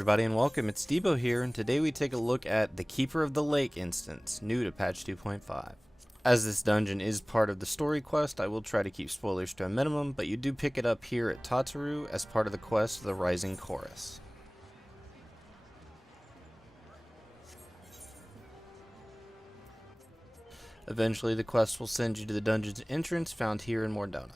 everybody and welcome, it's Debo here, and today we take a look at the Keeper of the Lake instance, new to patch 2.5. As this dungeon is part of the story quest, I will try to keep spoilers to a minimum, but you do pick it up here at Runthrough as part of the quest, The Rising Chorus. Eventually the quest will send you to the dungeon's entrance found here in Mordona.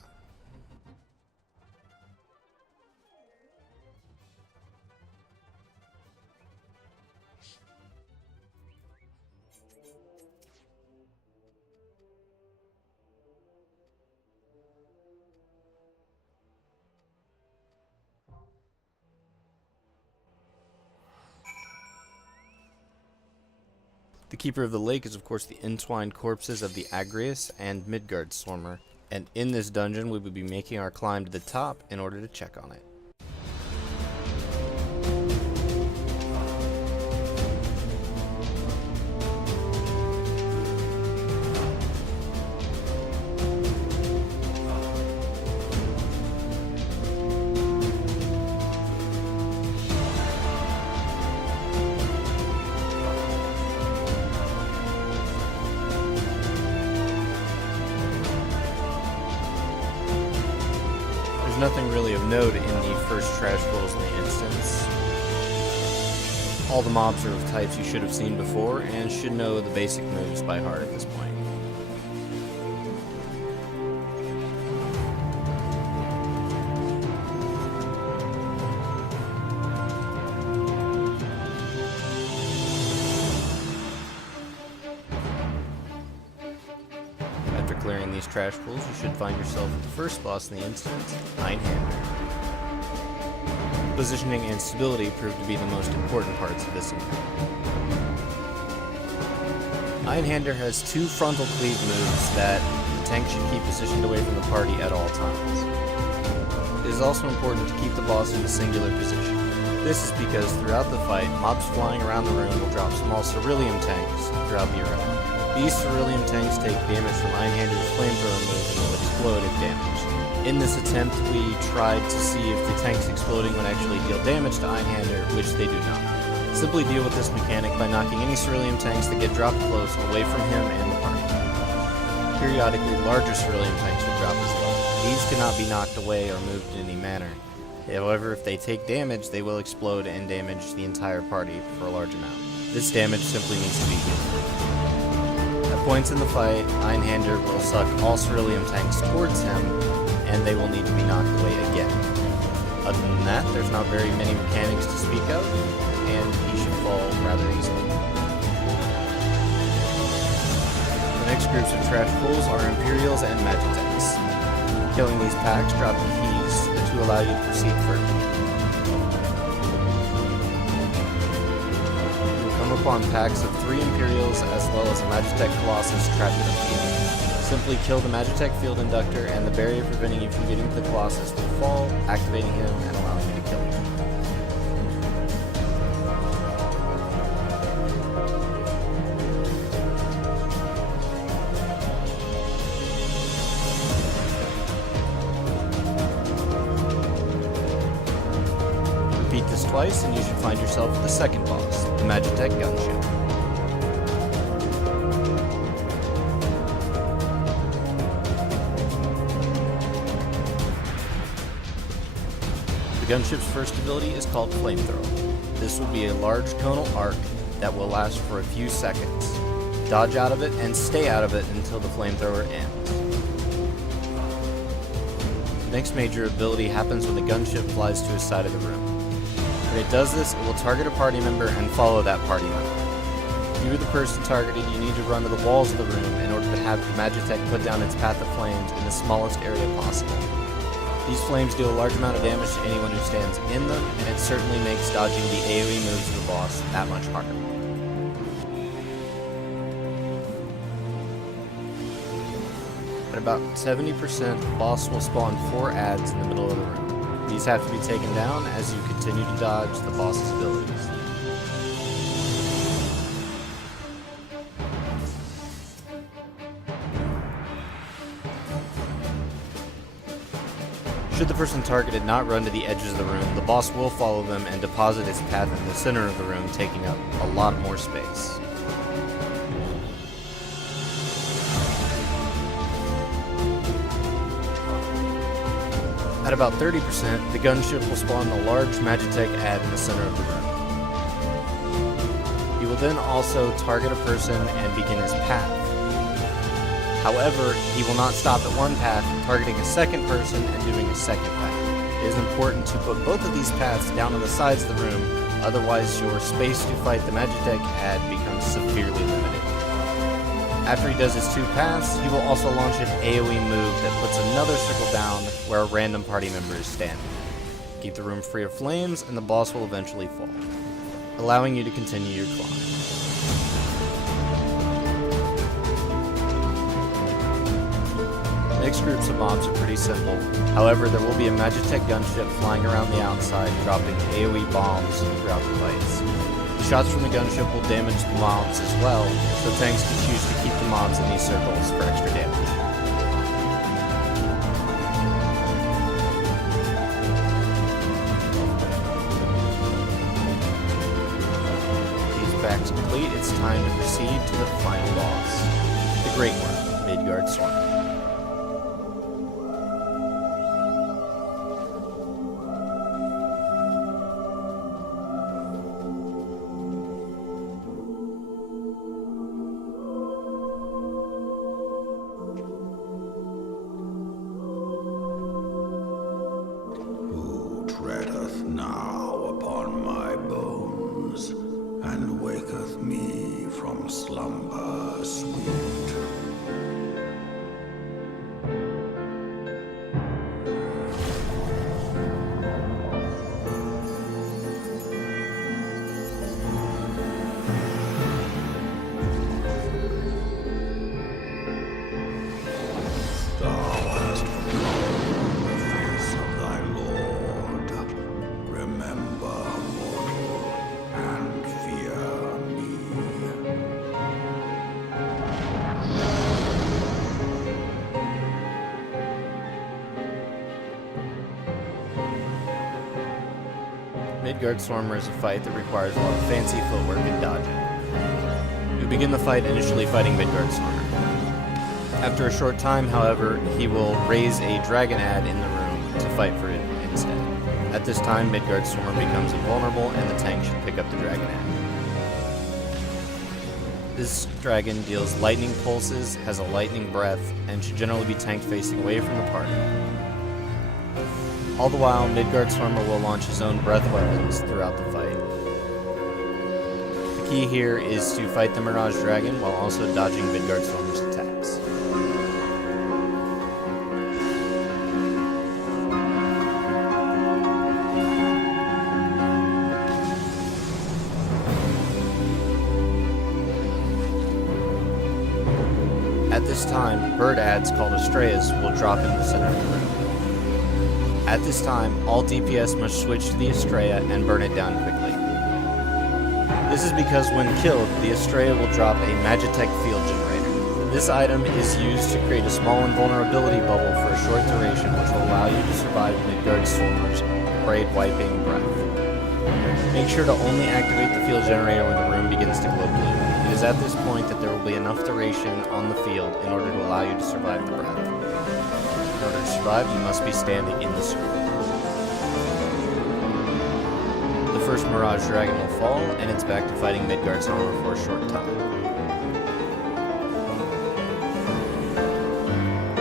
The Keeper of the Lake is of course the entwined corpses of the Agrius and Midgardsormr, and in this dungeon we will be making our climb to the top in order to check on it. There's nothing really of note in the first trash pulls in the instance. All the mobs are of types you should have seen before and should know the basic moves by heart at this point. After clearing these trash pools, you should find yourself at the first boss in the instance, Einhander. Positioning and stability proved to be the most important parts of this encounter. Einhander has two frontal cleave moves that the tank should keep positioned away from the party at all times. It is also important to keep the boss in a singular position. This is because throughout the fight, mobs flying around the room will drop small ceruleum tanks throughout the arena. These ceruleum tanks take damage from Einhander's flamethrower move and will explode if damaged. In this attempt, we tried to see if the tanks exploding would actually deal damage to Einhander, which they do not. Simply deal with this mechanic by knocking any ceruleum tanks that get dropped close away from him and the party. Periodically, larger ceruleum tanks will drop as well. These cannot be knocked away or moved in any manner. However, if they take damage, they will explode and damage the entire party for a large amount. This damage simply needs to be healed. At points in the fight, Einhander will suck all ceruleum tanks towards him, and they will need to be knocked away again. Other than that, there's not very many mechanics to speak of, and he should fall rather easily. The next groups of trash pulls are Imperials and Magiteks. Killing these packs drop the keys to allow you to proceed further. Upon packs of 3 Imperials as well as a Magitek Colossus trapped in a field. Simply kill the Magitek Field Inductor and the barrier preventing you from getting to the Colossus will fall, activating him and allowing you to kill him. Repeat this twice and you should find yourself at the second boss, the Magitek Gunship. The gunship's first ability is called Flamethrower. This will be a large conal arc that will last for a few seconds. Dodge out of it and stay out of it until the flamethrower ends. The next major ability happens when the gunship flies to a side of the room. When it does this, it will target a party member and follow that party member. If you are the person targeted, you need to run to the walls of the room in order to have the Magitek put down its path of flames in the smallest area possible. These flames do a large amount of damage to anyone who stands in them, and it certainly makes dodging the AoE moves of the boss that much harder. At about 70%, the boss will spawn 4 adds in the middle of the room. These have to be taken down as you continue to dodge the boss's abilities. Should the person targeted not run to the edges of the room, the boss will follow them and deposit its path in the center of the room, taking up a lot more space. At about 30%, the gunship will spawn a large Magitek ad in the center of the room. He will then also target a person and begin his path. However, he will not stop at one path, targeting a second person and doing a second path. It is important to put both of these paths down on the sides of the room, otherwise your space to fight the Magitek ad becomes severely limited. After he does his 2 paths, he will also launch an AoE move that puts another circle down where a random party member is standing. Keep the room free of flames and the boss will eventually fall, allowing you to continue your climb. Mixed groups of mobs are pretty simple. However, there will be a Magitek Gunship flying around the outside, dropping AoE bombs throughout the fights. Shots from the gunship will damage the mobs as well, so tanks can choose to keep the mobs in these circles for extra damage. These packs complete, it's time to proceed to the final boss, the Great One, Midgardsormr. Treadeth now upon my bones, and waketh me from slumber sweet. Midgardsormr is a fight that requires a lot of fancy footwork and dodging. You begin the fight initially fighting Midgardsormr. After a short time, however, he will raise a dragon ad in the room to fight for it instead. At this time, Midgardsormr becomes invulnerable and the tank should pick up the dragon ad. This dragon deals lightning pulses, has a lightning breath, and should generally be tanked facing away from the party. All the while, Midgardsormr will launch his own breath weapons throughout the fight. The key here is to fight the Mirage Dragon while also dodging Midgardsormr's attacks. At this time, bird ads called Astrayas will drop in the center of the room. At this time, all DPS must switch to the Astraya and burn it down quickly. This is because when killed, the Astraya will drop a Magitek field generator. This item is used to create a small invulnerability bubble for a short duration which will allow you to survive Midgardsormr's braid-wiping breath. Make sure to only activate the field generator when the room begins to glow blue. It is at this point that there will be enough duration on the field in order to allow you to survive the breath. In order to survive, you must be standing in the circle. The first Mirage Dragon will fall, and it's back to fighting Midgardsormr for a short time.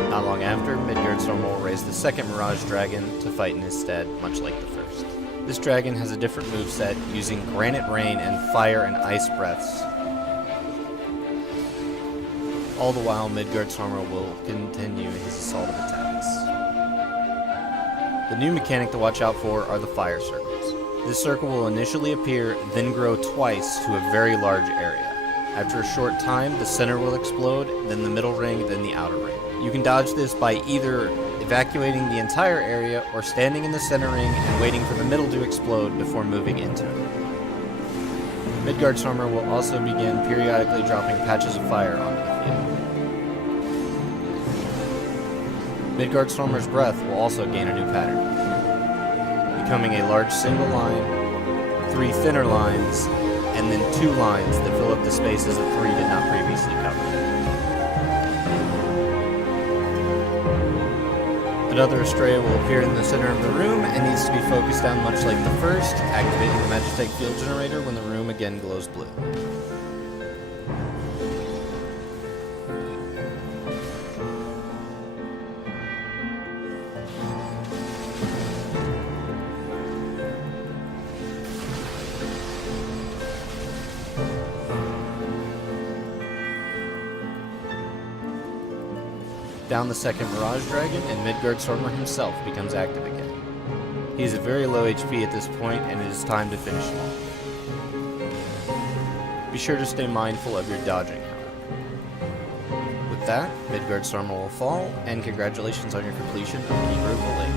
Not long after, Midgardsormr will raise the second Mirage Dragon to fight in his stead, much like the first. This dragon has a different moveset, using Granite Rain and Fire and Ice Breaths. All the while, Midgardsormr will continue his assault of attacks. The new mechanic to watch out for are the fire circles. This circle will initially appear, then grow twice to a very large area. After a short time, the center will explode, then the middle ring, then the outer ring. You can dodge this by either evacuating the entire area or standing in the center ring and waiting for the middle to explode before moving into it. Midgardsormr will also begin periodically dropping patches of fire onto the field. Midgardsormr's breath will also gain a new pattern, becoming a large single line, 3 thinner lines, and then 2 lines that fill up the spaces that 3 did not previously cover. Another Estrella will appear in the center of the room and needs to be focused down much like the first, activating the Magitek field generator when the room again glows blue. Down the second Mirage Dragon, and Midgardsormr himself becomes active again. He is at very low HP at this point, and it is time to finish him off. Be sure to stay mindful of your dodging, however. With that, Midgardsormr will fall, and congratulations on your completion of Keeper of the Lake.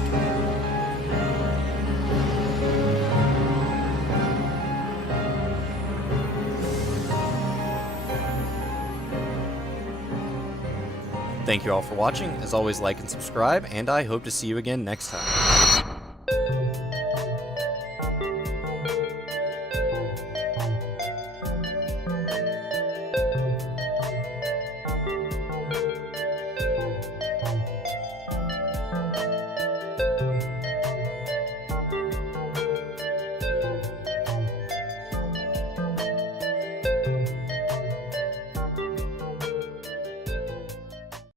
Thank you all for watching. As always, like and subscribe, and I hope to see you again next time.